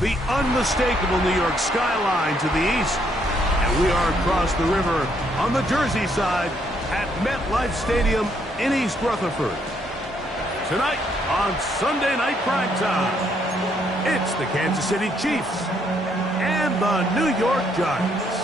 the unmistakable New York skyline to the east. And we are across the river on the Jersey side at MetLife Stadium in East Rutherford. Tonight on Sunday Night Primetime, it's the Kansas City Chiefs and the New York Giants.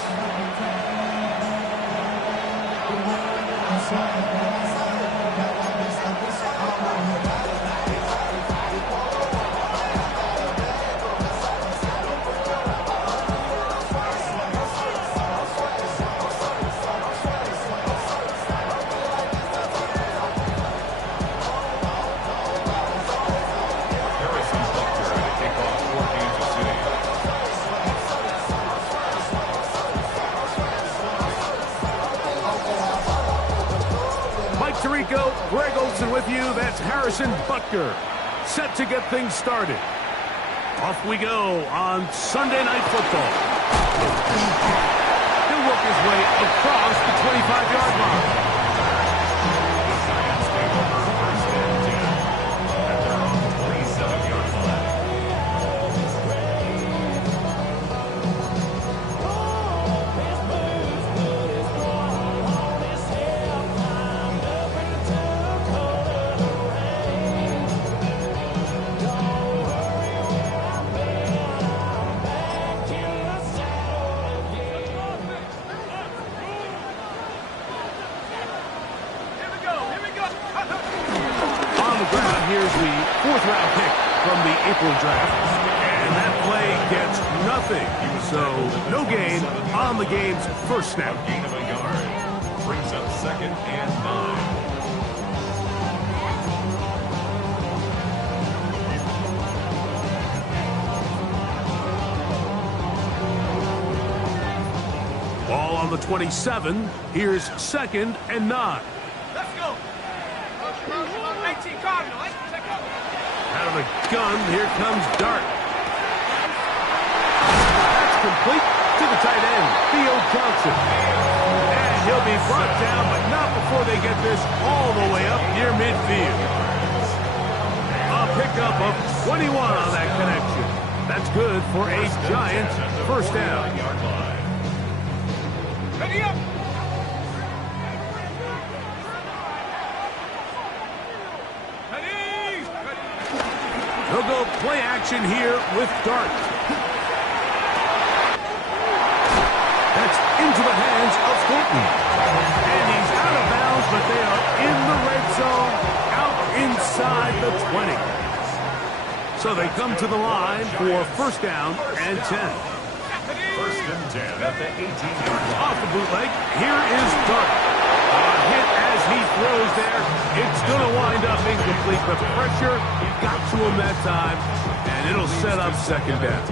Greg Olsen with you. That's Harrison Butker, set to get things started. Off we go on Sunday Night Football. He'll work his way across the 25-yard line. The Giants take over first and 10 at their own 27-yard line. Here's the fourth-round pick from the April draft, and that play gets nothing. So no gain on the game's first snap. Gain of a yard brings up second and 9. Ball on the 27. Here's second and 9. Let's go. 18 Cardinal. Out of the gun, here comes Dart. That's complete to the tight end, Theo Johnson. And he'll be brought down, but not before they get this all the way up near midfield. A pickup of 21 on that connection. That's good for a Giants first down. Ready up. They'll go play action here with Dart. That's into the hands of Fulton. And he's out of bounds, but they are in the red zone, out inside the 20. So they come to the line for first down and 10. First and 10 at the 18-yard line. Off the bootleg, here is Dart. A hit as he throws there. It's going to wind up incomplete. The pressure got to him that time, and it'll set up second down.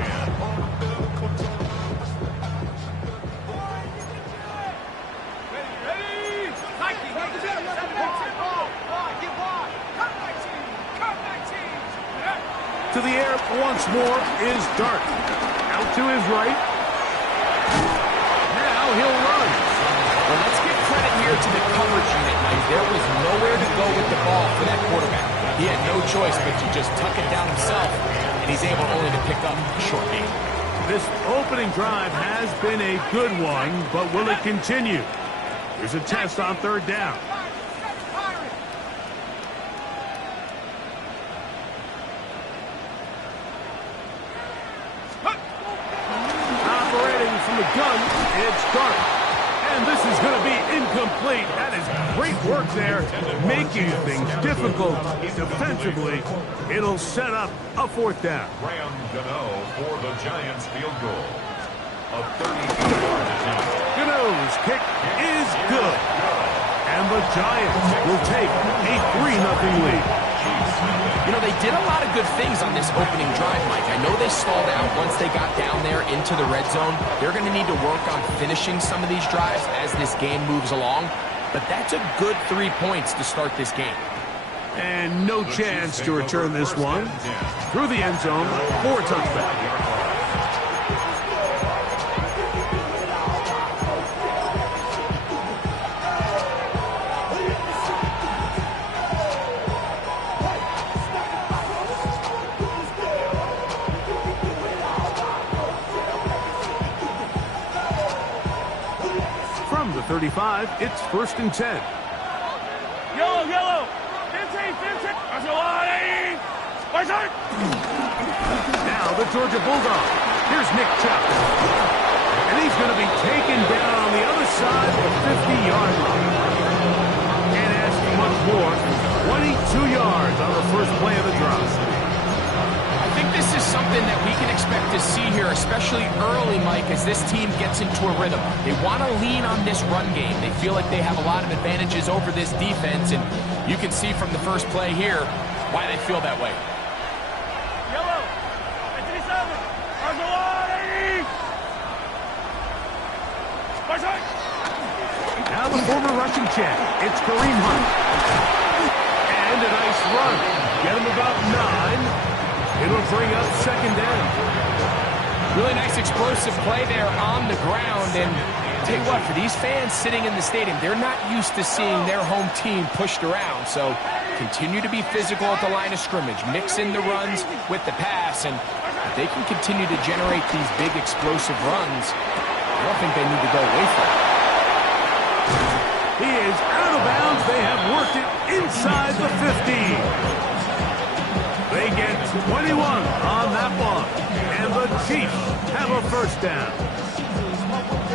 To the air once more is Dart. Out to his right. Now he'll run. Well, let's give credit here to the coverage unit, Mike. There was nowhere to go with the ball for that quarterback. He had no choice but to just tuck it down himself, and he's able only to pick up a short gain. This opening drive has been a good one, but will it continue? Here's a test on third down. Operating from the gun, it's Dart. And this is going to be incomplete. That is great work there, making things difficult defensively. It'll set up a fourth down. Graham Gano for the Giants field goal. A 32-yard attempt. Gano's kick is good. And the Giants will take a 3-0 lead. You know, they did a lot of good things on this opening drive, Mike. I know they stalled out once they got down there into the red zone. They're going to need to work on finishing some of these drives as this game moves along. But that's a good 3 points to start this game. And no chance to return this one through the end zone for a touchback. 35, it's 1st and 10. Yellow, yellow. 15, 15. Now the Georgia Bulldog. Here's Nick Chubb. And he's going to be taken down on the other side of the 50-yard line. Can't ask for much more. 22 yards on the first play of the drive. I think this is something that we can expect to see here, especially early, Mike, as this team gets into a rhythm. They want to lean on this run game. They feel like they have a lot of advantages over this defense, and you can see from the first play here why they feel that way. Yellow. 57. Now the former Russian champ, it's Kareem Hunt. And a nice run. Get him about 9. It'll bring up 2nd down. Really nice explosive play there on the ground. And tell you what, for these fans sitting in the stadium, they're not used to seeing their home team pushed around. So continue to be physical at the line of scrimmage. Mix in the runs with the pass. And if they can continue to generate these big explosive runs, I don't think they need to go away from it. He is out of bounds. They have worked it inside the 50. They get 21 on that one. And the Chiefs have a 1st down.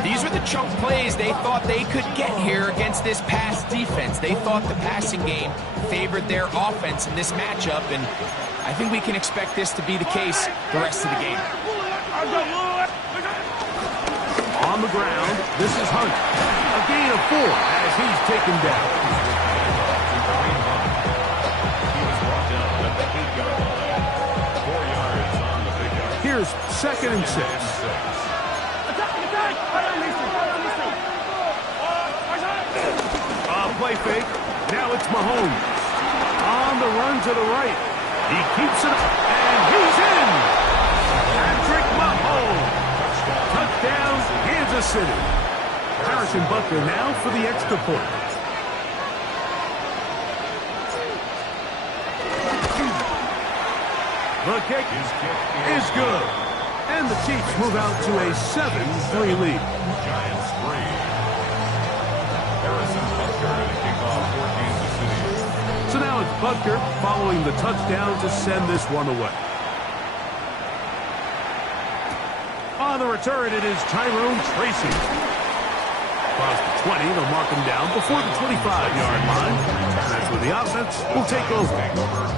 These are the chunk plays they thought they could get here against this pass defense. They thought the passing game favored their offense in this matchup, and I think we can expect this to be the case the rest of the game. On the ground, this is Hunt. A gain of 4 as he's taken down. Here's 2nd and 6. Play fake. Now it's Mahomes. On the run to the right. He keeps it up, and he's in. Patrick Mahomes. Touchdown, Kansas City. Harrison Butker now for the extra point. The kick is good. And the Chiefs move out to a 7-3 lead. Giants 3. Harrison Butker to kick off for Kansas City. So now it's Butker following the touchdown to send this one away. On the return, it is Tyrone Tracy. Across the 20, they'll mark him down before the 25-yard line. That's where the offense will take over.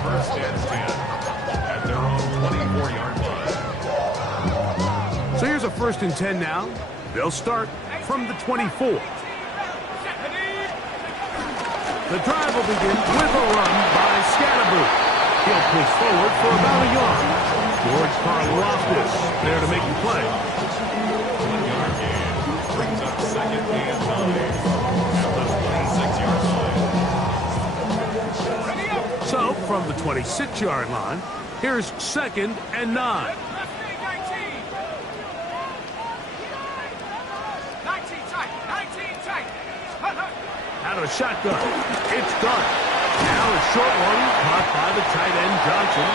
1st and 10 at their own 24-yard line. So here's a 1st and 10 now. They'll start from the 24. The drive will begin with a run by Scatterboo. He'll push forward for about a yard. George Karlaftis there to make the play. 1-yard gain brings up 2nd and 9 at the 26-yard line. So from the 26-yard line, here's 2nd and 9. Out of a shotgun. It's done. Now a short one caught by the tight end Johnson.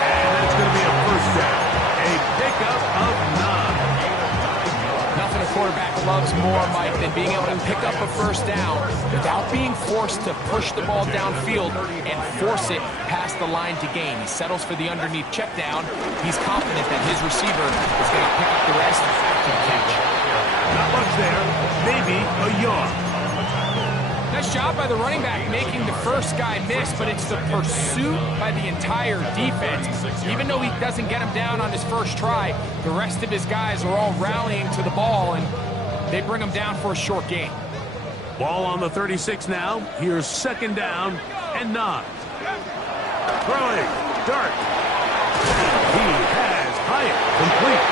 And that's going to be a 1st down. A pickup of 9. Nothing a quarterback loves more, Mike, than being able to pick up a 1st down without being forced to push the ball downfield and force it past the line to gain. He settles for the underneath check down. He's confident that his receiver is going to pick up the rest after the catch. Not much there. Maybe a yard. Nice job by the running back making the first guy miss, but it's the pursuit by the entire defense. Even though he doesn't get him down on his first try, the rest of his guys are all rallying to the ball, and they bring him down for a short gain. Ball on the 36 now. Here's 2nd down and 9. Throwing. Dart. He has Hyatt complete.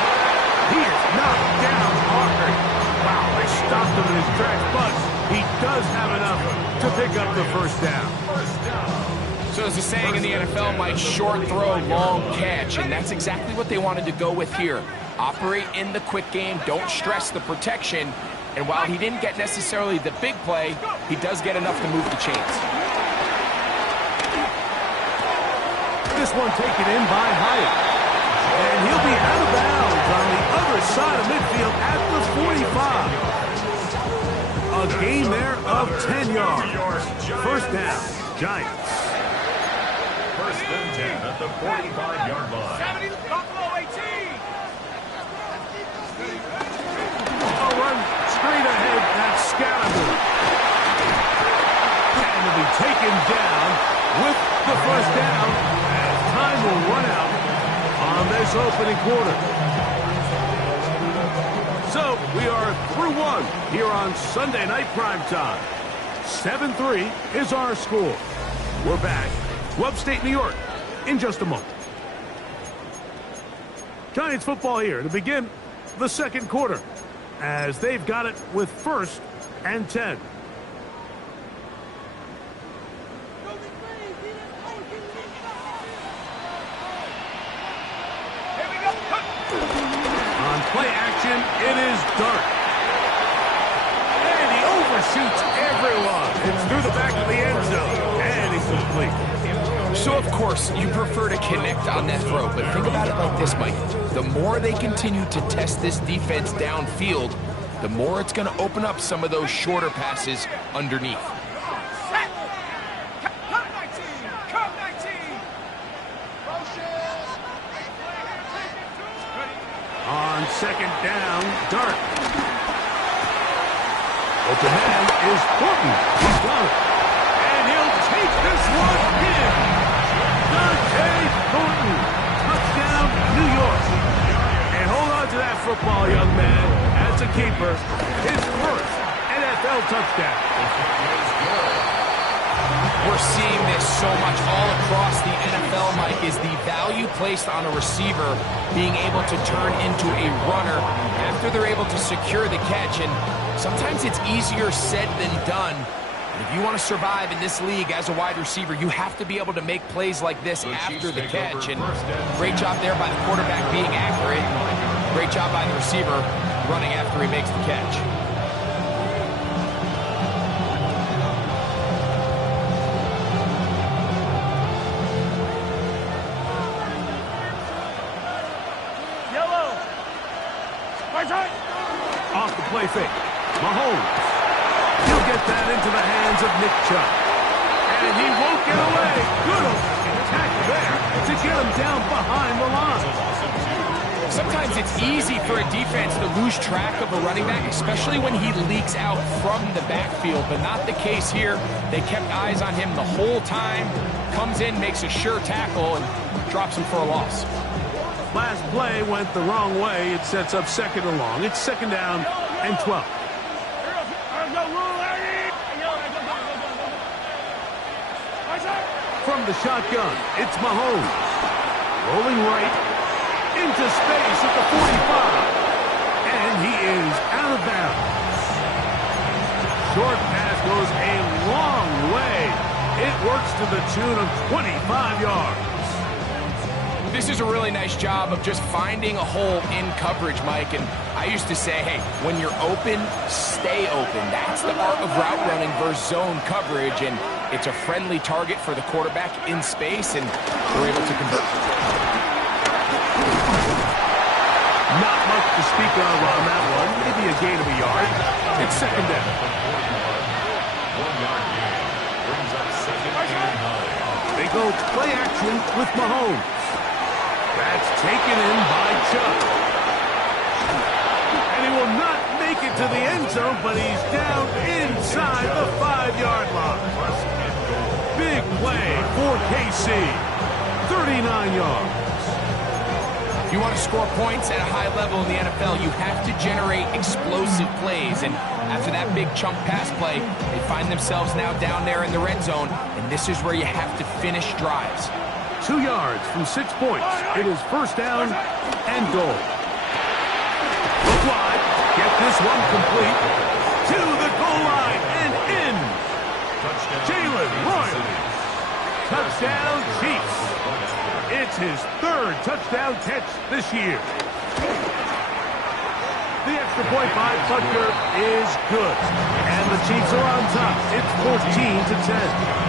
He is knocked down hard. Wow, they stopped him in his tracks, but he does have enough to pick up the 1st down. So as the saying in the NFL, Mike, short throw, long catch, and that's exactly what they wanted to go with here. Operate in the quick game, don't stress the protection, and while he didn't get necessarily the big play, he does get enough to move the chains. This one taken in by Hyatt. And he'll be out of bounds on the other side of midfield at the 45. first down, Giants. First and 10 at the 45-yard line. 70, Buffalo 18. A run straight ahead, that's Scalaboo. And to be taken down with the first down, as time will run out on this opening quarter. So we are through one here on Sunday Night Primetime. 7-3 is our score. We're back to upstate New York in just a moment. Giants football here to begin the second quarter, as they've got it with first and 10. On play action, it is Dart. And he overshoots everyone. It's through the back of the end zone, and he's complete. So, of course, you prefer to connect on that throw, but think about it like this, Mike. The more they continue to test this defense downfield, the more it's going to open up some of those shorter passes underneath. Set. Come 19. Come 19. On second down, Dart. Open man is Thornton. He's got it. And he'll take this one in. Dante Thornton. Touchdown, New York. And hold on to that football, young man. As a keeper, his first NFL touchdown. We're seeing this so much all across the NFL, Mike, is the value placed on a receiver being able to turn into a runner after they're able to secure the catch. And sometimes it's easier said than done. But if you want to survive in this league as a wide receiver, you have to be able to make plays like this after the catch. And great job there by the quarterback being accurate. Great job by the receiver running after he makes the catch. Off the play fake. Mahomes. He'll get that into the hands of Nick Chubb. And he won't get away. Good attack there to get him down behind the line. Sometimes it's easy for a defense to lose track of a running back, especially when he leaks out from the backfield, but not the case here. They kept eyes on him the whole time. Comes in, makes a sure tackle, and drops him for a loss. Last play went the wrong way. It sets up second and long. It's second down and 12. From the shotgun, it's Mahomes. Rolling right into space at the 45. And he is out of bounds. Short pass goes a long way. It works to the tune of 25 yards. This is a really nice job of just finding a hole in coverage, Mike. And I used to say, hey, when you're open, stay open. That's the art of route running versus zone coverage. And it's a friendly target for the quarterback in space, and we're able to convert. Not much to speak of on that one. Maybe a gain of a yard. It's second down. 1 yard gain. Brings up second and 9. They go play action with Mahomes. That's taken in by Chubb. And he will not make it to the end zone, but he's down inside the 5-yard line. Big play for KC. 39 yards. If you want to score points at a high level in the NFL, you have to generate explosive plays. And after that big chunk pass play, they find themselves now down there in the red zone. And this is where you have to finish drives. 2 yards from 6 points. It is first down and goal. Look wide. Get this one complete. To the goal line and in. Jalen Royal. Touchdown Chiefs. It's his third touchdown catch this year. The extra point by Butker is good. And the Chiefs are on top. It's 14-10.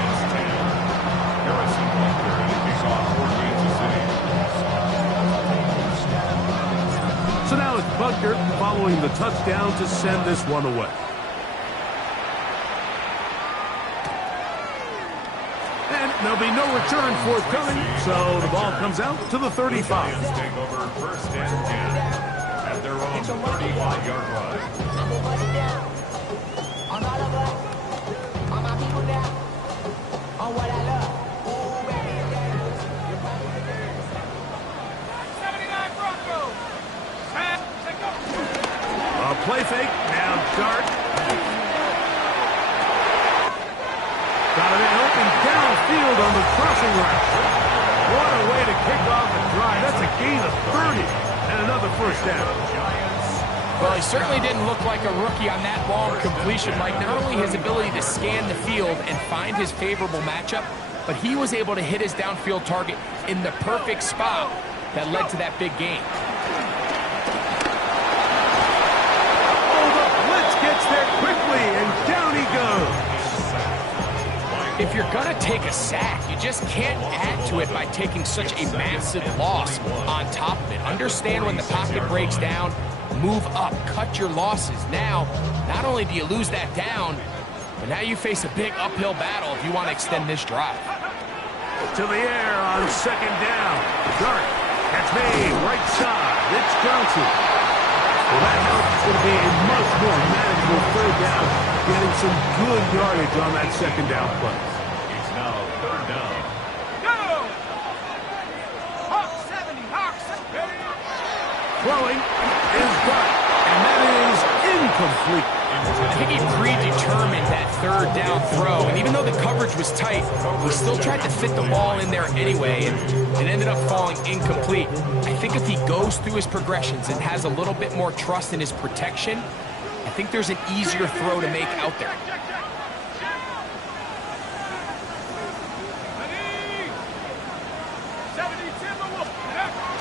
So now it's Butker following the touchdown to send this one away. There'll be no return forthcoming, so the ball comes out to the 35. Giants take over first and 10 at their own 35-yard line. A play fake, now Dart. Got it in open downfield on the crossing route. What a way to kick off a drive. That's a gain of 30 and another first down. Well, he certainly didn't look like a rookie on that long completion, Mike. Not only his ability to scan the field and find his favorable matchup, but he was able to hit his downfield target in the perfect spot that led to that big gain. Gets there quickly, and down he goes. If you're going to take a sack, you just can't add to it by taking such a massive loss on top of it. Understand when the pocket breaks down, move up, cut your losses. Now, not only do you lose that down, but now you face a big uphill battle if you want to extend this drive. To the air on second down. Dart, catch me, right side. It's Johnson. Well, that helps to be a much more manageable third down, getting some good yardage on that second down play. It's now third down. Go! Hawk 70, Hawk 70. Throwing is Dart, and that is incomplete. I think he predetermined that third down throw, and even though the coverage was tight, he still tried to fit the ball in there anyway, and it ended up falling incomplete. I think if he goes through his progressions and has a little bit more trust in his protection, I think there's an easier throw to make out there.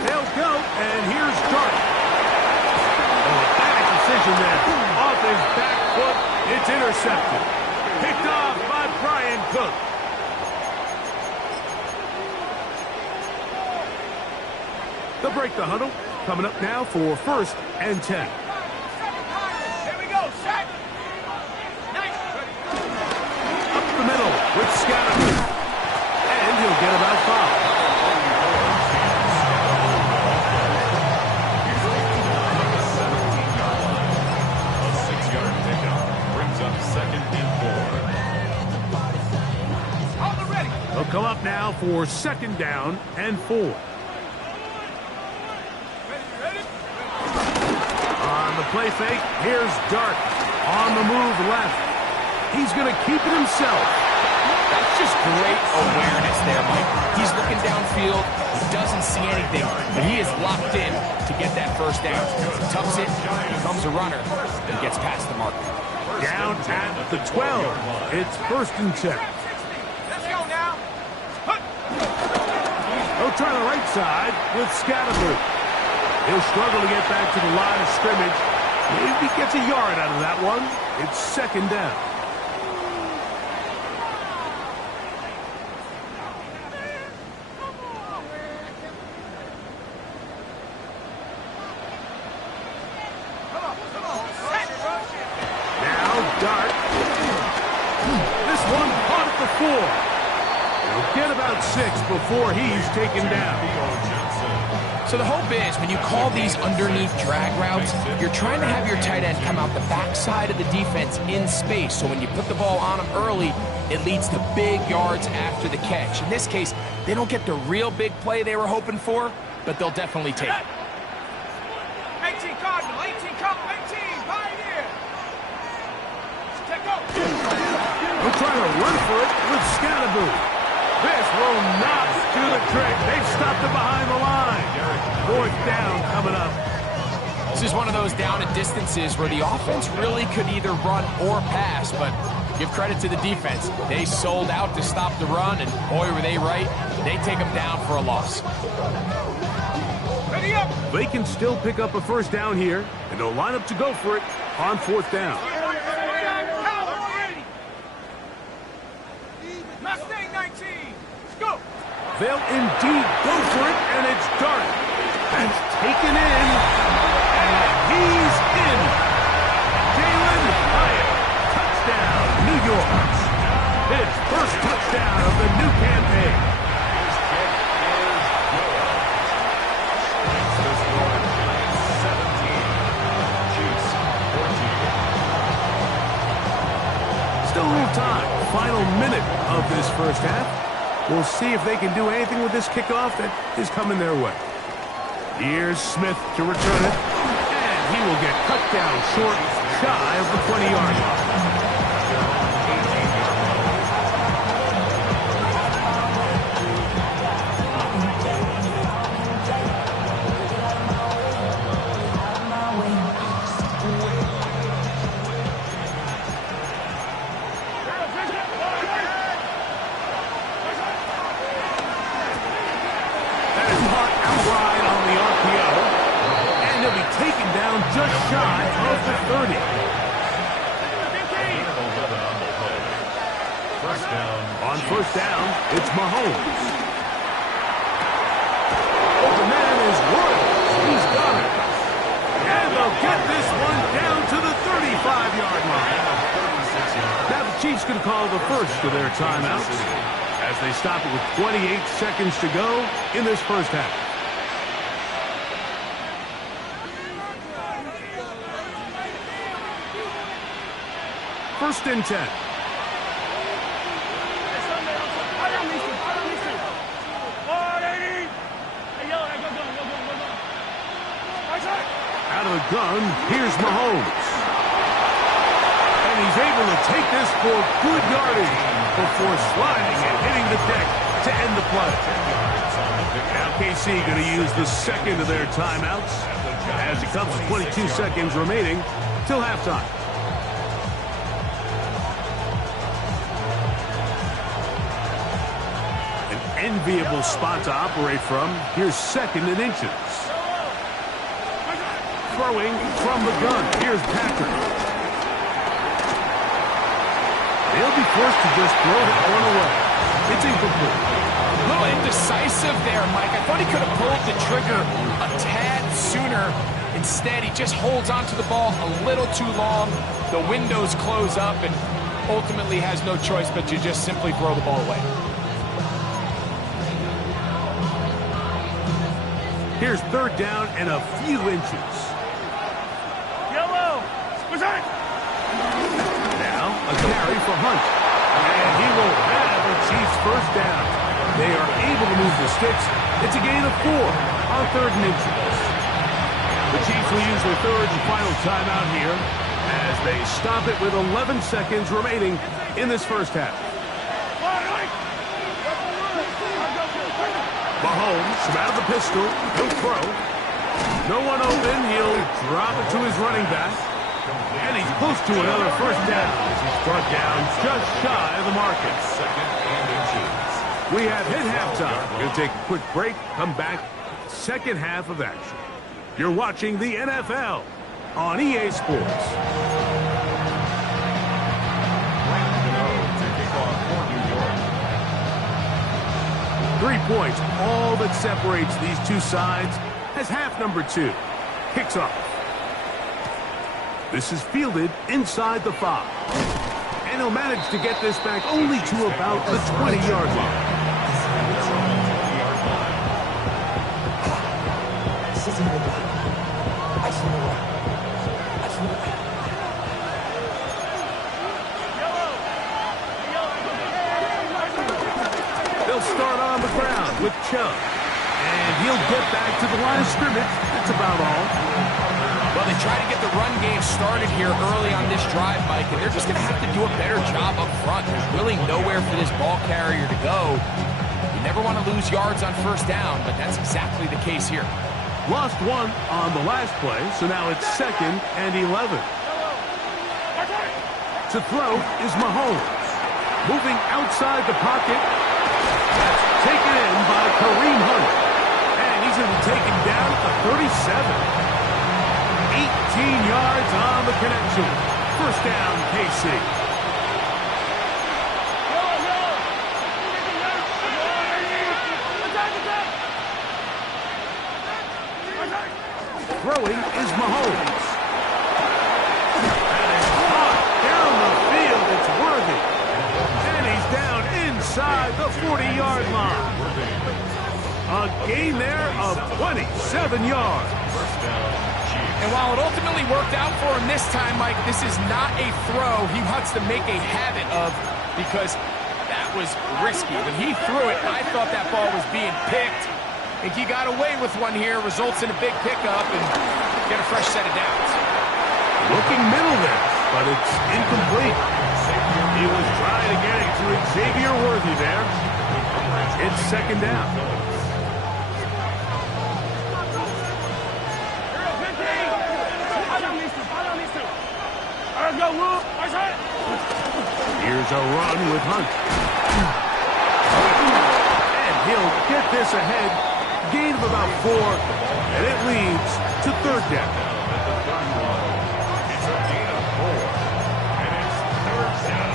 They'll go, and here's Dart. Oh, bad decision there. Off his back foot, it's intercepted. Picked off by Brian Cook. They'll break the huddle. Coming up now for first and 10. Here we go, set. Nice. Up the middle with Scatterman. And he'll get about 5. They'll come up now for second down and 4. On the play fake, here's Dart. On the move left. He's going to keep it himself. That's just great awareness there, Mike. He's looking downfield. He doesn't see anything, but he is locked in to get that first down. He tucks it, becomes a runner, and gets past the marker. Down at the 12. It's first and 10. Let's go now. They'll try the right side with Scatterman. He'll struggle to get back to the line of scrimmage. Maybe he gets a yard out of that one. It's second down. Now Dart. This one caught at the 4. He'll get about 6 before he's taken down. So the hope is when you call these underneath drag routes, you're trying to have your tight end come out the backside of the defense in space. So when you put the ball on him early, it leads to big yards after the catch. In this case, they don't get the real big play they were hoping for, but they'll definitely take it. 18 Cardinal, 18 Cardinal, 18 Pioneer. Check go. We'll try to run for it with Scatterman. This will not do the trick. They've stopped it behind the line. Fourth down coming up. This is one of those down and distances where the offense really could either run or pass, but give credit to the defense. They sold out to stop the run, and boy, were they right. They take them down for a loss. Ready up. They can still pick up a first down here, and they'll line up to go for it on fourth down. Mustang 19. Go. They'll indeed go for it, and it's Dart. That's taken in, and he's in. Jalen Hyatt, touchdown, New York. His first touchdown of the new campaign. His kick is good. Makes the score Giants 17, Chiefs 14. Still a little time. Final minute of this first half. We'll see if they can do anything with this kickoff that is coming their way. Here's Smith to return it. And he will get cut down short, shy of the 20-yard line. Just shy of the 30. First down. On first down, it's Mahomes. Oh, the man is Williams. He's got it. And they'll get this one down to the 35-yard line. Now the Chiefs can call the first of their timeouts as they stop it with 28 seconds to go in this first half. First and 10. Out of the gun, here's Mahomes. And he's able to take this for good yardage before sliding and hitting the deck to end the play. Now KC going to use the second of their timeouts as it comes to 22 seconds remaining till halftime. Enviable spot to operate from. Here's second and inches. Throwing from the gun. Here's Patrick. They'll be forced to just throw that one away. It's incomplete. A little indecisive there, Mike. I thought he could have pulled the trigger a tad sooner. Instead, he just holds onto the ball a little too long. The windows close up and ultimately has no choice but to just simply throw the ball away. Here's third down and a few inches. Yellow. Now a carry for Hunt. And he will have a Chiefs first down. They are able to move the sticks. It's a gain of 4 on third and inches. The Chiefs will use their third and final timeout here as they stop it with 11 seconds remaining in this first half. Mahomes out of the pistol. He'll throw. No one open. He'll drop it to his running back. And he's close to another first down. He's brought down just shy of the market. Second and inches. We have hit halftime. We're going to take a quick break. Come back. Second half of action. You're watching the NFL on EA Sports. Brandon Gano to kick off for New York. 3 points, all that separates these two sides as half number 2 kicks off. This is fielded inside the 5. And he'll manage to get this back only to about the 20-yard line. They'll start on the ground with Chubb. And he'll get back to the line of scrimmage. That's about all. Well, they try to get the run game started here early on this drive, Mike, and they're just going to have to do a better job up front. There's really nowhere for this ball carrier to go. You never want to lose yards on first down, but that's exactly the case here. Lost 1 on the last play, so now it's 2nd and 11. To throw is Mahomes. Moving outside the pocket. That's taken in by Kareem Hunt. And he's going to be taken down at the 37. 18 yards on the connection. First down, KC. Throwing is Mahomes. That is hot down the field. It's worthy. And he's inside the 40-yard line. A gain there of 27 yards. And while it ultimately worked out for him this time, Mike, this is not a throw he wants to make a habit of because that was risky. When he threw it, I thought that ball was being picked. I think he got away with one here, results in a big pickup and get a fresh set of downs. Looking middle there, but it's incomplete. He was trying to get it to Xavier Worthy there. It's second down. Here's a run with Hunt. And he'll get this ahead. Gain of about 4, and it leads to third down. It's a gain of 4, and it's third down.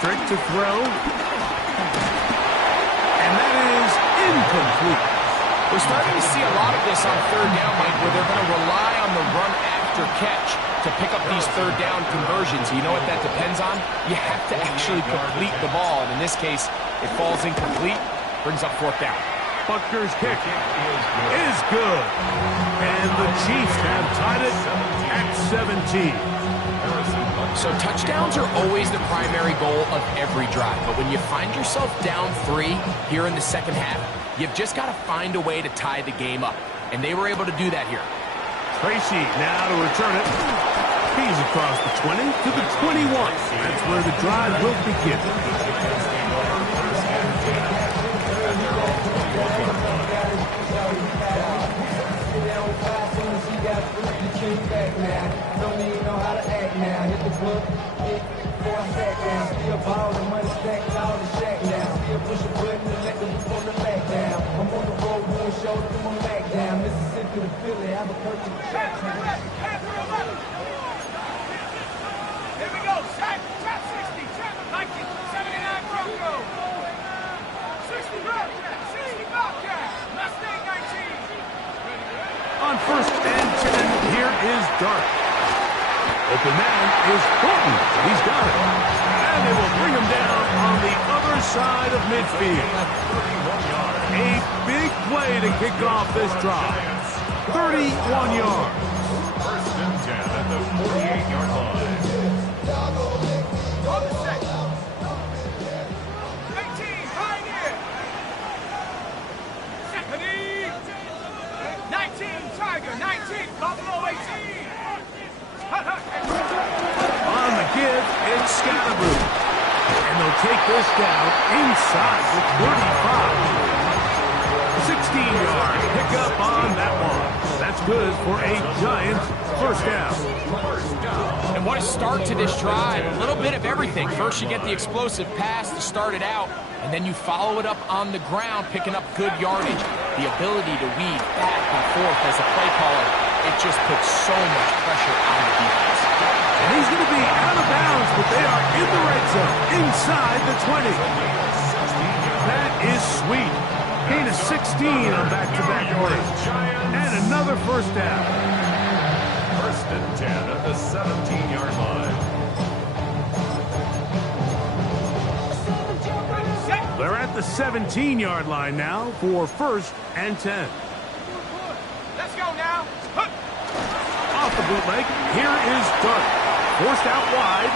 Patrick to throw. And that is incomplete. We're starting to see a lot of this on third down, Mike, where they're going to rely on the run after catch to pick up these third down conversions. You know what that depends on? You have to actually complete the ball. And in this case, it falls incomplete, brings up fourth down. Buckner's kick is good. And the Chiefs have tied it at 17. So touchdowns are always the primary goal of every drive. But when you find yourself down 3 here in the second half, you've just got to find a way to tie the game up. And they were able to do that here. Tracy now to return it. He's across the 20 to the 21. That's where the drive will begin. Here we go. Sack. Trap 60. Trap 90. 79 Bronco. 60 Bobcat. 60 Bobcat. Mustang 19. On first and 10, here is Dart. Open man is Thornton. He's got it. And they will bring him down on the other side of midfield. A big play to kick off this drive. 31 yards. First and 10 at the 48-yard line. On the set. 18. Pioneer. 19. Tiger. 19. Buffalo 18. On the give, it's Scatterboo. And they'll take this down inside the 35. 16-yard pickup on that one. That's good for a Giants first down. And what a start to this drive. A little bit of everything. First you get the explosive pass to start it out, and then you follow it up on the ground, picking up good yardage. The ability to weave back and forth as a play caller, it just puts so much pressure on the defense. And he's going to be out of bounds, but they are in the red zone, inside the 20. That is sweet. Gain of 16 on back-to-back plays. And another first down. First and 10 at the 17-yard line. They're at the 17-yard line now for first and 10. Let's go now. Hup. Off the bootleg, here is Dart. Forced out wide.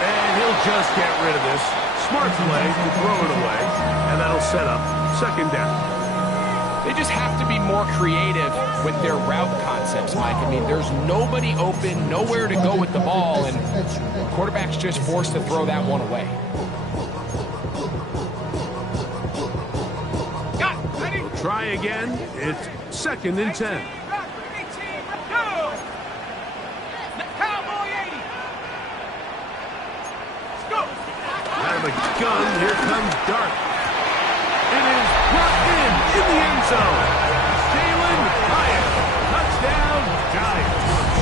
And he'll just get rid of this. Smart play to throw it away. And that'll set up second down. They just have to be more creative with their route concepts, Mike. I mean, there's nobody open, nowhere to go with the ball, and quarterback's just forced to throw that one away. Got it. Ready? Try again. It's second and 10. 18. Go. Cowboy 80. Go. Out of the gun, here comes Dart. It is brought in the end zone. Jalen Hyatt. Touchdown, Giants.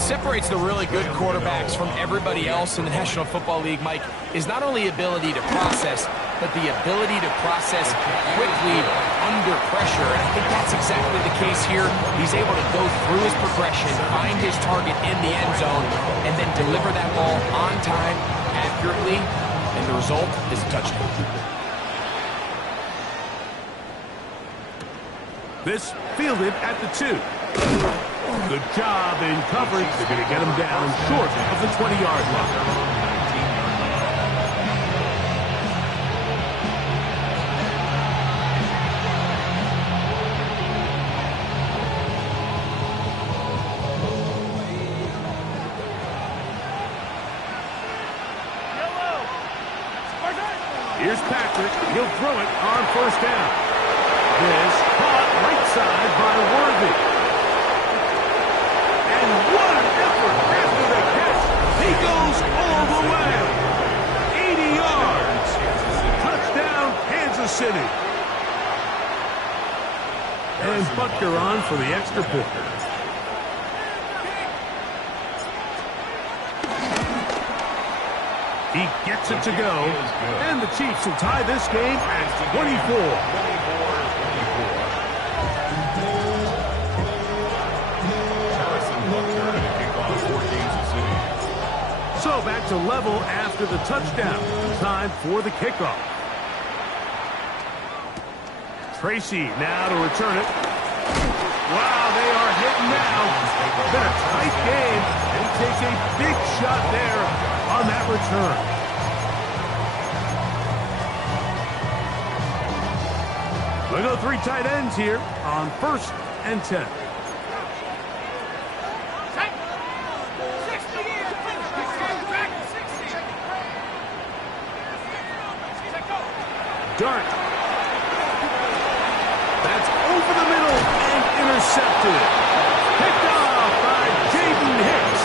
What separates the really good quarterbacks from everybody else in the National Football League, Mike, is not only ability to process, but the ability to process quickly under pressure. And I think that's exactly the case here. He's able to go through his progression, find his target in the end zone, and then deliver that ball on time, accurately, and the result is a touchdown. This fielded at the 2. Good job in coverage. They're going to get him down short of the 20-yard line. Here's Patrick. He'll throw it on first down. This caught right side by Worthy. And what an effort after the catch. He goes all the way. 80 yards. Touchdown, Kansas City. And Butker on for the extra point. He gets it to go, and the Chiefs will tie this game at 24. So back to level after the touchdown. Time for the kickoff. Tracy now to return it. Wow, they are hitting now. Been a tight game, and he takes a big shot there on that return. We go 3 tight ends here on 1st and 10. Dart. That's over the middle and intercepted. Picked off by Jaden Hicks.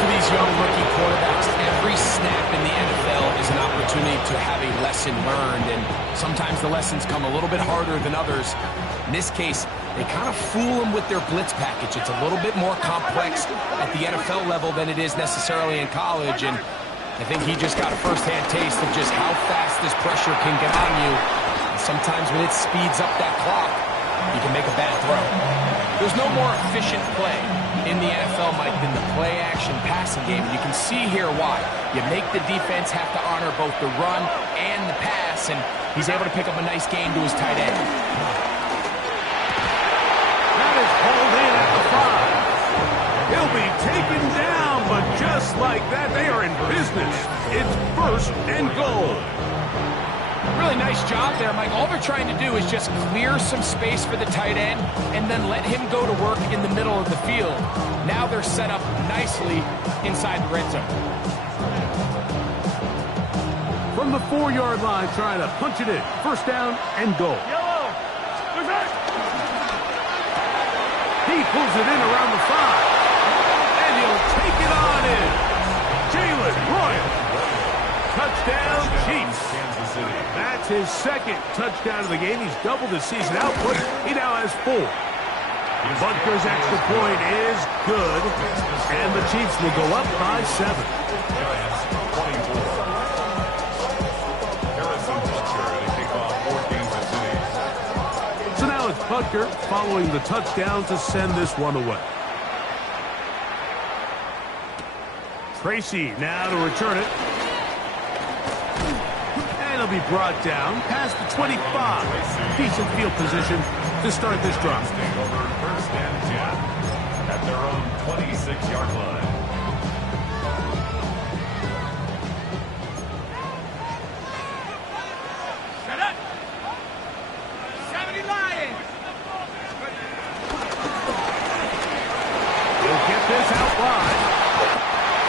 For these young rookie quarterbacks, every snap in the NFL is an opportunity to have a lesson learned, and sometimes the lessons come a little bit harder than others. In this case, they kind of fool them with their blitz package. It's a little bit more complex at the NFL level than it is necessarily in college, and I think he just got a first-hand taste of just how fast this pressure can get on you. And sometimes when it speeds up that clock, you can make a bad throw. There's no more efficient play in the NFL, Mike, than the play-action passing game. And you can see here why. You make the defense have to honor both the run and the pass, and he's able to pick up a nice gain to his tight end. That is hauled in at the 5. He'll be taken down, but just like that, they are in business. It's 1st and goal. Really nice job there, Mike. All they're trying to do is just clear some space for the tight end and then let him go to work in the middle of the field. Now they're set up nicely inside the red zone. From the 4-yard line, trying to punch it in. 1st down and goal. He pulls it in around the 5. And he'll take it on in. Jalen Royal. Touchdown, Chiefs. That's his 2nd touchdown of the game. He's doubled his season output. He now has 4. Butker's extra point is good. And the Chiefs will go up by 7. So now it's Butker following the touchdown to send this one away. Tracy now to return it. And he'll be brought down past the 25. Decent field position to start this drive. Over 1st and 10 at their own 26-yard line. Set up. 70 Lions. He'll get this out wide.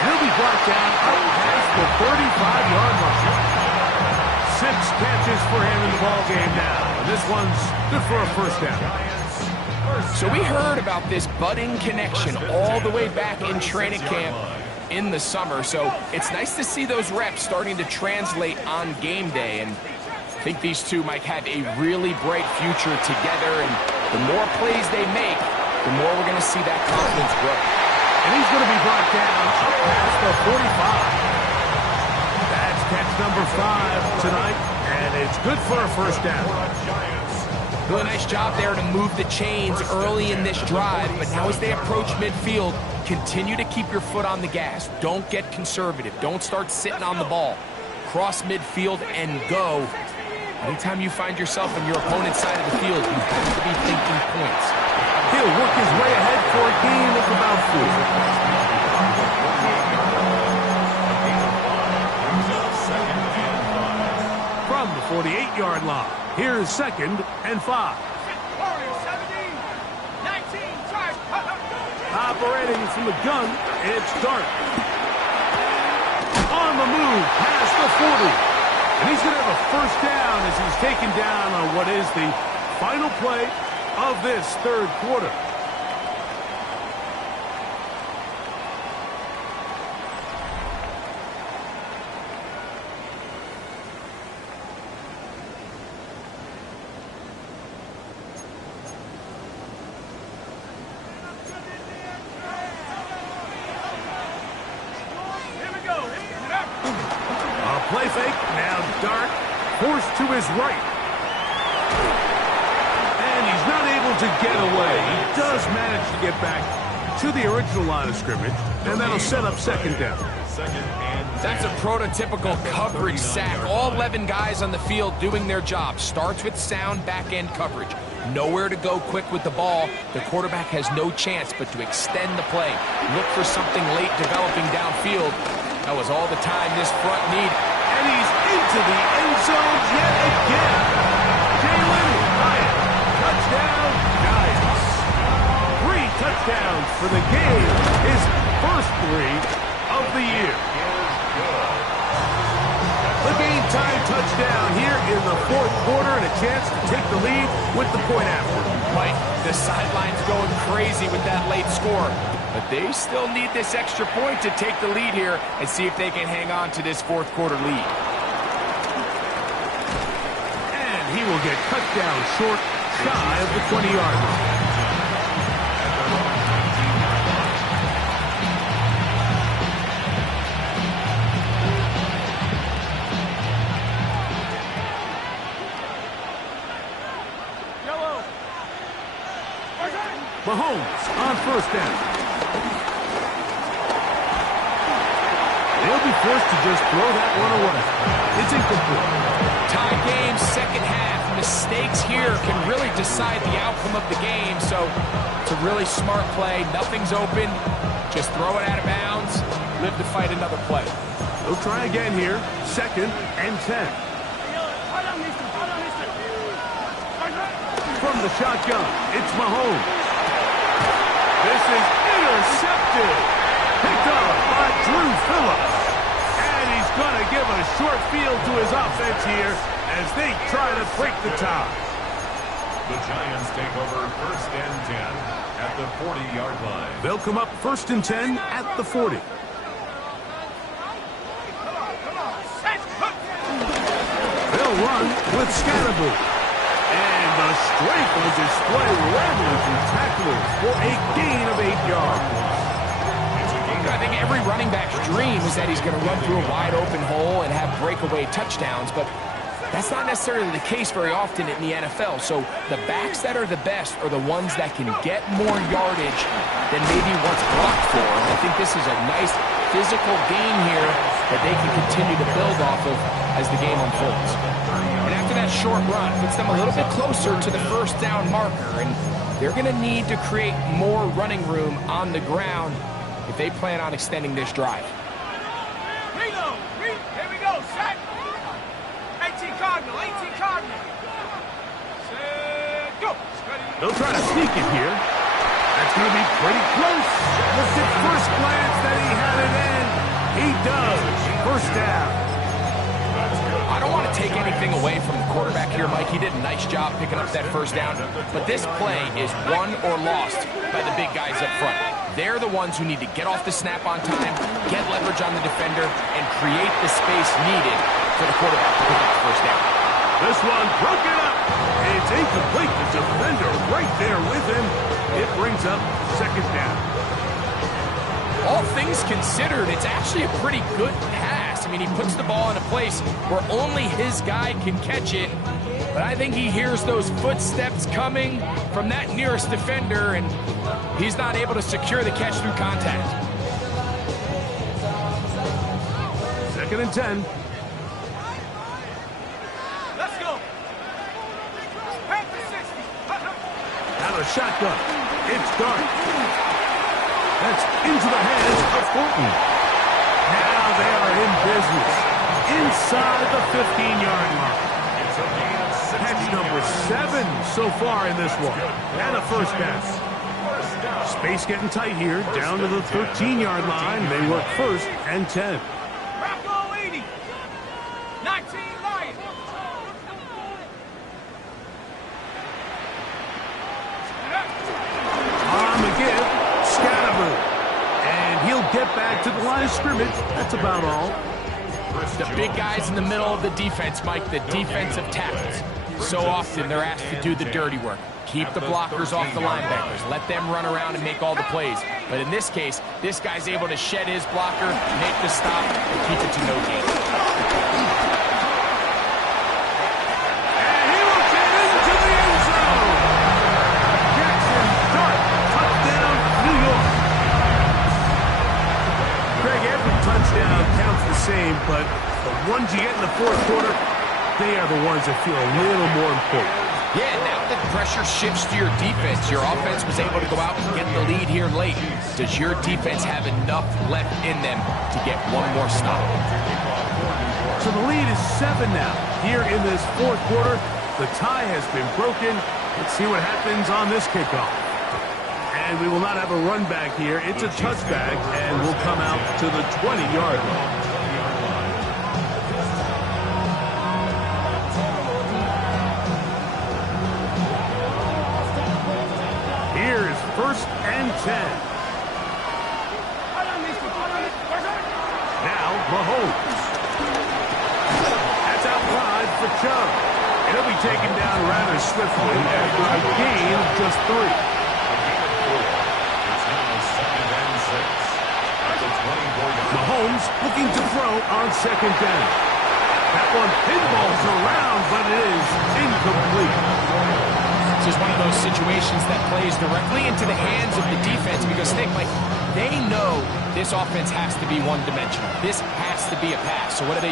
He'll be brought down out past the 35-yard line. 6 catches for him in the ballgame now. This one's good for a 1st down. So we heard about this budding connection all the way back in training camp in the summer. So it's nice to see those reps starting to translate on game day. And I think these two might have a really bright future together. And the more plays they make, the more we're going to see that confidence grow. And he's going to be brought down up past the 45. That's catch number 5 tonight, and it's good for a first down. Really nice job there to move the chains early in this drive, but now as they approach midfield, continue to keep your foot on the gas. Don't get conservative. Don't start sitting on the ball. Cross midfield and go. Anytime you find yourself on your opponent's side of the field, you have to be thinking points. He'll work his way ahead for a gain of about 4. From the 48-yard line, here's 2nd and 5. Operating from the gun, it's Dart. On the move, past the 40. And he's going to have a first down as he's taken down on what is the final play of this third quarter. Play fake, now Dart forced to his right. And he's not able to get away. He does manage to get back to the original line of scrimmage, and that'll set up 2nd down. That's a prototypical coverage sack. All 11 guys on the field doing their job. Starts with sound back-end coverage. Nowhere to go quick with the ball. The quarterback has no chance but to extend the play. Look for something late developing downfield. That was all the time this front needed. And he's into the end zone yet again. Jalen Hyatt. Touchdown, Giants. 3 touchdowns for the game. His first 3 of the year. The game-time touchdown here in the 4th quarter and a chance to take the lead with the point after. Mike, the sideline's going crazy with that late score. But they still need this extra point to take the lead here and see if they can hang on to this 4th quarter lead. And he will get cut down short, shy of the 20-yard line. Mahomes on first down. They'll be forced to just throw that one away. It's incomplete. Tie game, 2nd half. Mistakes here can really decide the outcome of the game, so it's a really smart play. Nothing's open. Just throw it out of bounds. Live to fight another play. They'll try again here. 2nd and 10. From the shotgun, it's Mahomes. This is intercepted. Picked up by Drew Phillips. And he's going to give a short field to his offense here as they try to break the tie. The Giants take over 1st and 10 at the 40-yard line. They'll come up 1st and 10 at the 40. They'll run with Scatterboo. And the strength on display, rambling through tacklers for a gain of 8 yards. I think every running back's dream is that he's going to run through a wide open hole and have breakaway touchdowns, but that's not necessarily the case very often in the NFL. So the backs that are the best are the ones that can get more yardage than maybe what's blocked for. And I think this is a nice physical gain here that they can continue to build off of as the game unfolds. And after that short run, puts them a little bit closer to the first down marker, and they're going to need to create more running room on the ground if they plan on extending this drive. Reload! Here we go, set! 18 Cardinal, 18 Cardinal! Set, go! They'll try to sneak it here. That's going to be pretty close. Looked at first glance that he had it in. He does. First down. I don't want to take anything away from the quarterback here, Mike. He did a nice job picking up that first down. But this play is won or lost by the big guys up front. They're the ones who need to get off the snap on time, get leverage on the defender, and create the space needed for the quarterback to pick up the first down. This one broken up. It's incomplete. The defender right there with him. It brings up 2nd down. things considered, it's actually a pretty good pass. I mean, he puts the ball in a place where only his guy can catch it. But I think he hears those footsteps coming from that nearest defender, and he's not able to secure the catch through contact. 2nd and 10. Let's go. Head for 60. Out of shotgun. It's Dart. That's into the hands of Fulton. Now they are in business. Inside the 15-yard line. It's a gain of 16 Catch number 7 so far in this one. And a first down. First down. Space getting tight here. Down to the 13-yard line. They work 1st and 10. Rocco 80. 19 Lions. On the give, Scatterboo. And he'll get back to the line of scrimmage. That's about all. The big guys in the middle of the defense, Mike, the defensive tackles. So often they're asked to do the dirty work. Keep the blockers off the linebackers. Let them run around and make all the plays. But in this case, this guy's able to shed his blocker, make the stop, and keep it to no gain. And he will get into the end zone. Jackson Dart, touchdown, New York. Greg, every touchdown counts the same, but the ones you get in the 4th quarter, they are the ones that feel a little more important. Yeah, now that pressure shifts to your defense, your offense was able to go out and get the lead here late. Does your defense have enough left in them to get one more stop? So the lead is 7 now. Here in this 4th quarter, the tie has been broken. Let's see what happens on this kickoff. And we will not have a run back here. It's a touchback, and we'll come out to the 20-yard line. Here's 1st and 10. Now, Mahomes. That's out wide for Chubb. And he'll be taken down rather swiftly after a gain of just 3. It's now 2nd and 6. At the 24-yard line. Mahomes looking to throw on 2nd down. That one pinballs around, but it is incomplete. This is one of those situations that plays directly into the hands of the defense because, think, like, they know this offense has to be one-dimensional. This has to be a pass. So what do?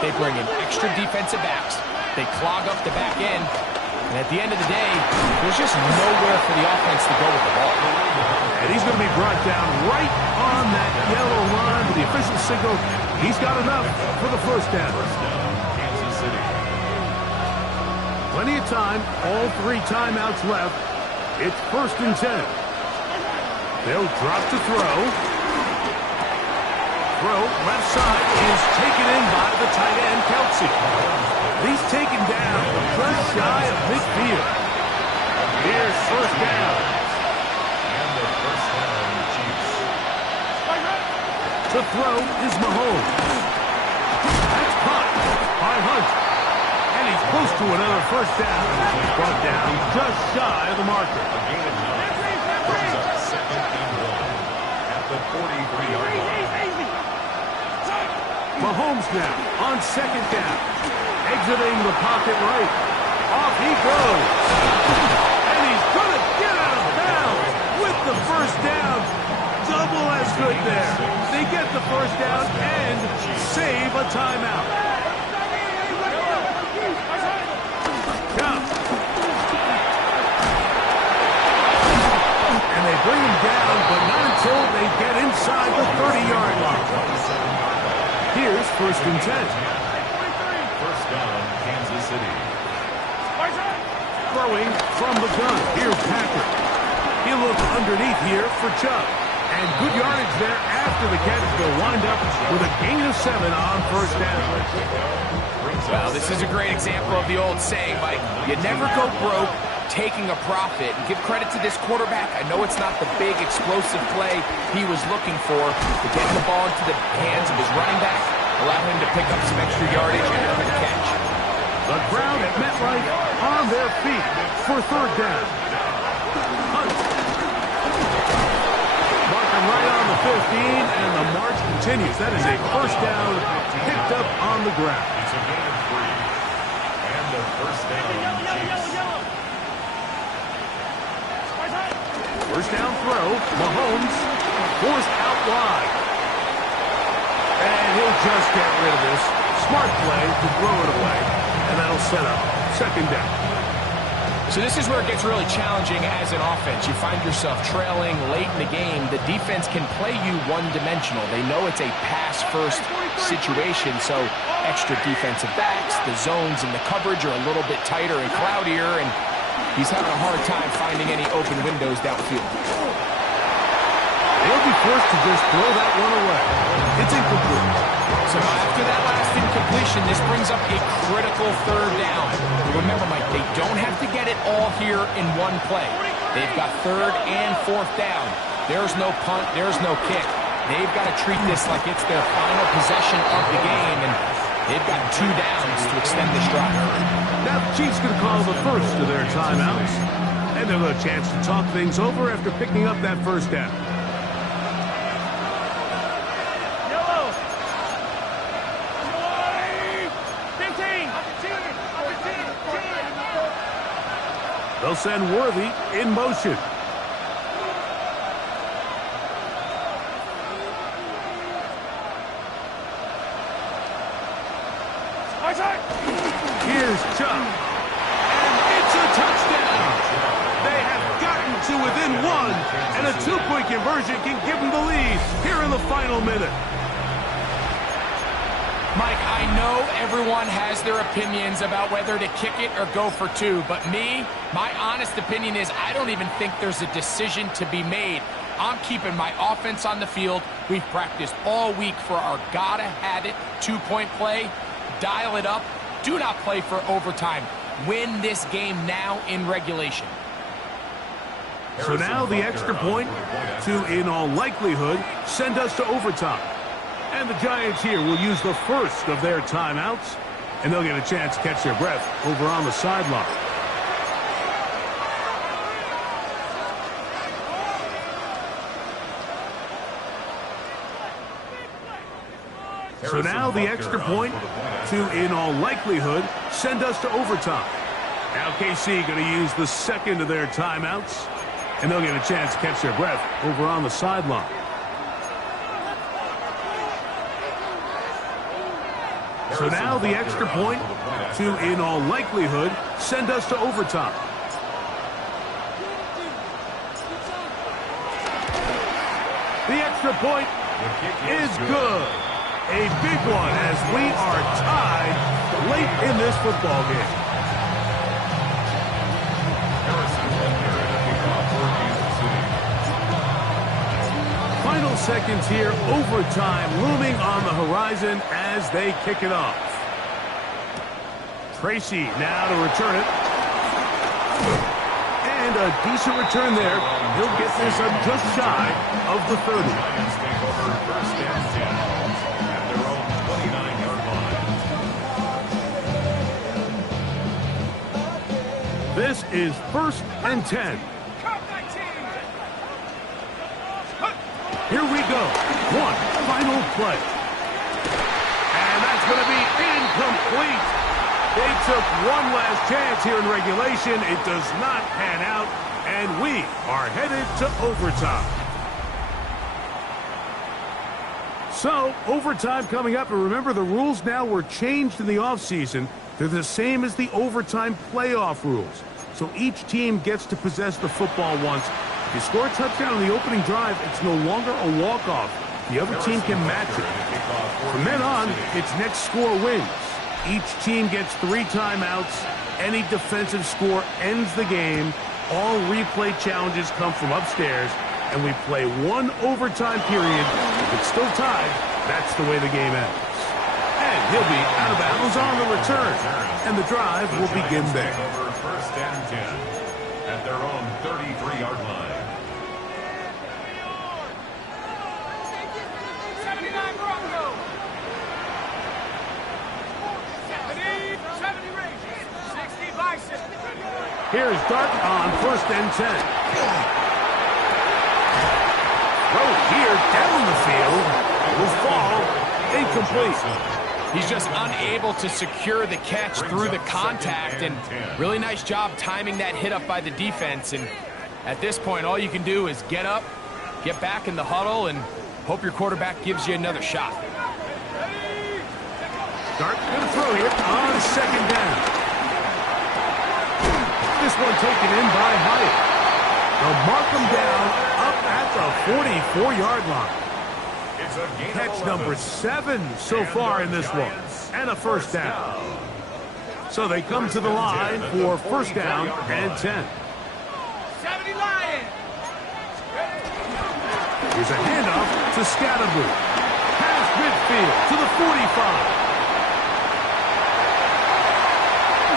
They bring in extra defensive backs. They clog up the back end. And at the end of the day, there's just nowhere for the offense to go with the ball. And he's going to be brought down right on that yellow line with the official signal. He's got enough for the first down. Kansas City. Plenty of time, all 3 timeouts left. It's 1st and 10. They'll drop to throw. Throw, left side, is taken in by the tight end, Kelsey. He's taken down just shy of midfield. Here's 1st down. And the first down, Chiefs. To throw is Mahomes. That's caught by Hunt. And he's close to another first down. He's brought down just shy of the marker. A gain of 9. Brings up 2nd and 1. At the 43-yard line. Mahomes now on 2nd down. Exiting the pocket right. Off he goes. And he's going to get out of bounds with the first down. Double as good there. They get the first down and save a timeout. Count. And they bring him down, but not until they get inside the 30-yard line. Here's 1st and 10. First down, Kansas City. Throwing from the gun. Here's Packer. He looks underneath here for Chubb. And good yardage there after the catch. They'll wind up with a gain of 7 on 1st down. Well, this is a great example of the old saying, Mike, you never go broke taking a profit. And give credit to this quarterback. I know it's not the big explosive play he was looking for, but getting the ball into the hands of his running back allowed him to pick up some extra yardage after the catch. The crowd at MetLife on their feet for 3rd down. Hunt. Marking right on the 15, and continues. That is a first down picked up on the ground. It's a gain of 3. And a first down, Chiefs. First down throw. Mahomes forced out wide. And he'll just get rid of this. Smart play to throw it away. And that'll set up second down. So this is where it gets really challenging as an offense. You find yourself trailing late in the game. The defense can play you one-dimensional. They know it's a pass-first situation, so extra defensive backs, the zones and the coverage are a little bit tighter and cloudier, and he's having a hard time finding any open windows downfield. He'll be forced to just throw that one away. It's incomplete. So after that last incompletion, this brings up a critical third down. Remember, Mike, they don't have to get it all here in one play. They've got third and fourth down. There's no punt. There's no kick. They've got to treat this like it's their final possession of the game, and they've got 2 downs to extend this drive. Now the Chiefs going to call the first of their timeouts. And they'll have a chance to talk things over after picking up that first down. They'll send Worthy in motion. Here's Chuck. And it's a touchdown. They have gotten to within 1, and a 2-point conversion can give them the lead here in the final minute. Mike, I know everyone has their opinions about whether to kick it or go for 2, but my honest opinion is I don't even think there's a decision to be made. I'm keeping my offense on the field. We've practiced all week for our gotta-have-it 2-point play. Dial it up. Do not play for overtime. Win this game now in regulation. So now the extra point to, in all likelihood, send us to overtime. And the Giants here will use the first of their timeouts, and they'll get a chance to catch their breath over on the sideline. So now the extra point to, in all likelihood, send us to overtime. Now KC going to use the second of their timeouts, and they'll get a chance to catch their breath over on the sideline. So now the extra point to, in all likelihood, send us to overtime. The extra point is good. A big one as we are tied late in this football game. Final seconds here, overtime looming on the horizon as they kick it off. Tracy now to return it. And a decent return there. He'll get this up just shy of the 30. Giants take over first and 10 at their own 29-yard line. This is first and 10. Here we go. One final play. And that's going to be incomplete. They took one last chance here in regulation. It does not pan out, and we are headed to overtime. So, overtime coming up, and remember the rules now were changed in the offseason. They're the same as the overtime playoff rules. So each team gets to possess the football once. If you score a touchdown on the opening drive, it's no longer a walk-off. The other team can match it. From then on, it's next score wins. Each team gets 3 timeouts. Any defensive score ends the game. All replay challenges come from upstairs, and we play 1 overtime period. If it's still tied, that's the way the game ends. And he'll be out of bounds on the return, and the drive will begin there. Over first and 10 at their own 33-yard line. 79 Bronco. 70 Rangers. 60 Bison. Here's Dart on first and 10. Throw here down the field. will fall incomplete. He's just unable to secure the catch through the contact, and really nice job timing that hit up by the defense. And at this point, all you can do is get up, get back in the huddle, and hope your quarterback gives you another shot. Dart going to throw here on second down. This one taken in by Hyatt. They'll mark him down up at the 44-yard line. Catch number 7 so far in this one, and a first down. So they come to the line for first down and 10. 70 Lions. Here's a handoff to Scatterboot. Past midfield to the 45.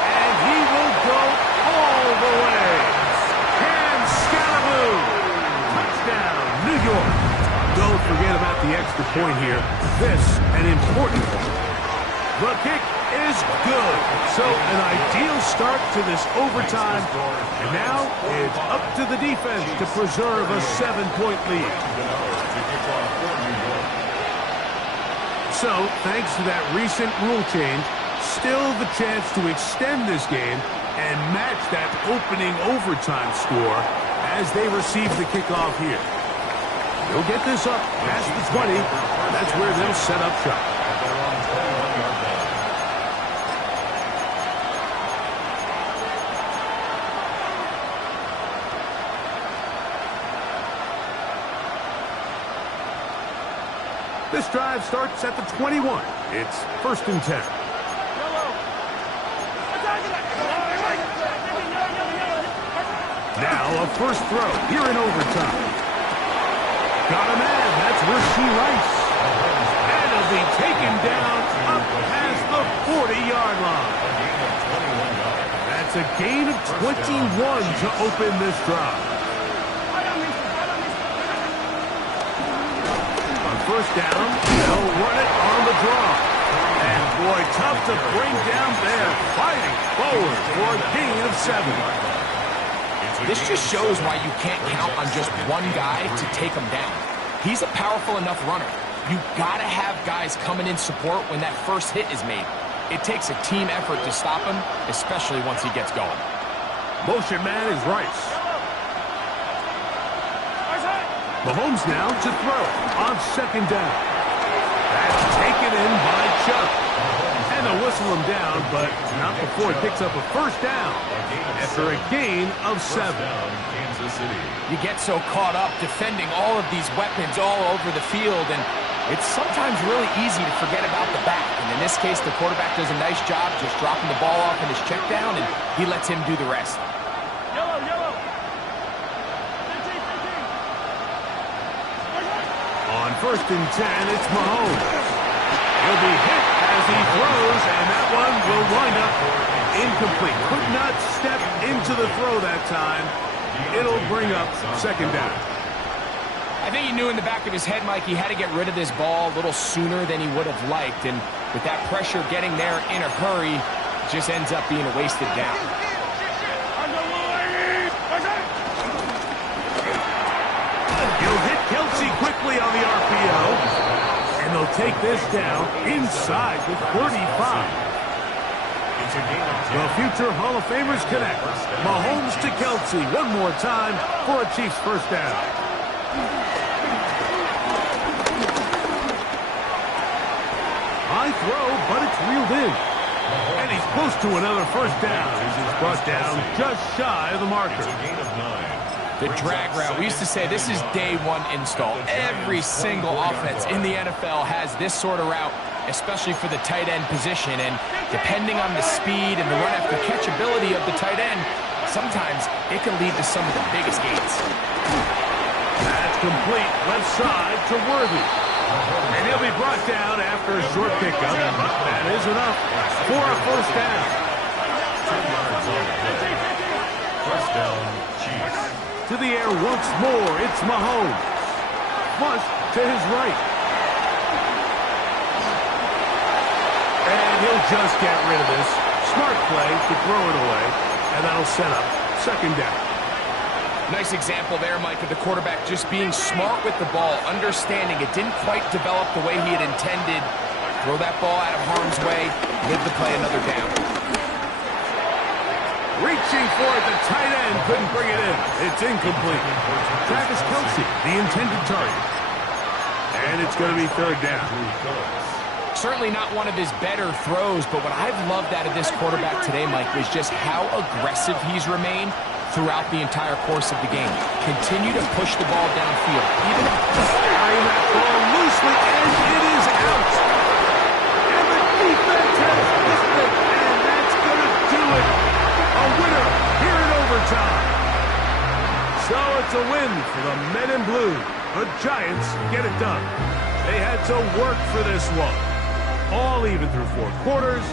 And he will go all the way. Cam Scatterboot. Touchdown, New York. Don't forget about the extra point here. This, an important one. The kick is good. So an ideal start to this overtime. And now it's up to the defense to preserve a 7-point lead. So, thanks to that recent rule change, still the chance to extend this game and match that opening overtime score as they receive the kickoff here. They'll get this up past the 20. That's where they'll set up shop. This drive starts at the 21. It's first and 10. Now a first throw here in overtime. Got a man. That's Rasheed Rice. And he'll be taken down up past the 40-yard line. That's a gain of 21 to open this drive. On first down, they'll run it on the draw. And boy, tough to bring down there. Fighting forward for a gain of 7. This just shows why you can't count on just one guy to take him down. He's a powerful enough runner. You gotta have guys coming in support when that first hit is made. It takes a team effort to stop him, especially once he gets going. Motion man is Rice. Mahomes now to throw on second down. That's taken in by Chubb. And they'll whistle him down, but not before he picks up a first down after a gain of 7. You get so caught up defending all of these weapons all over the field, and it's sometimes really easy to forget about the back. And in this case, the quarterback does a nice job just dropping the ball off in his check down, and he lets him do the rest. On first and 10, it's Mahomes. He'll be hit as he throws, and that one will wind up incomplete. Could not step into the throw that time. It'll bring up second down. I think he knew in the back of his head, Mike, he had to get rid of this ball a little sooner than he would have liked. And with that pressure getting there in a hurry, it just ends up being a wasted down. He'll hit Kelce quickly on the RPO. And they'll take this down inside the 35. The future Hall of Famers connect. Mahomes to Kelce one more time for a Chiefs first down. High throw, but it's reeled in. And he's close to another first down. He's brought down just shy of the marker. The drag route. We used to say this is day one install. Every single offense in the NFL has this sort of route, especially for the tight end position. And depending on the speed and the run after catch ability of the tight end, sometimes it can lead to some of the biggest gains. That's complete left side to Worthy. And he'll be brought down after a short pickup. That is enough for a first down. First down, Chiefs. To the air once more, it's Mahomes. Flush to his right. And he'll just get rid of this. Smart play to throw it away. And that'll set up second down. Nice example there, Mike, of the quarterback just being smart with the ball, understanding it didn't quite develop the way he had intended. Throw that ball out of harm's way, live to play another down. Reaching for it, the tight end couldn't bring it in. It's incomplete. Travis Kelce, the intended target. And it's going to be third down. Certainly not one of his better throws, but what I've loved out of this quarterback today, Mike, was just how aggressive he's remained throughout the entire course of the game. Continue to push the ball downfield. Even carrying that ball loosely, and it is out. And the defense has missed it, and that's going to do it. A winner here in overtime. So it's a win for the men in blue. The Giants get it done. They had to work for this one. All even through 4 quarters,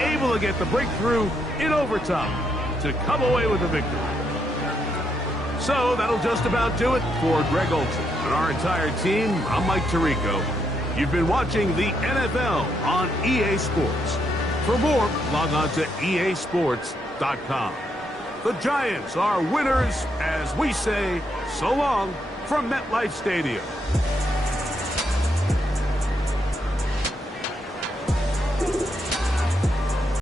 able to get the breakthrough in overtime to come away with a victory. So that'll just about do it for Greg Olsen and our entire team. I'm Mike Tirico. You've been watching the NFL on EA Sports. For more, log on to easports.com. The Giants are winners as we say so long from MetLife Stadium.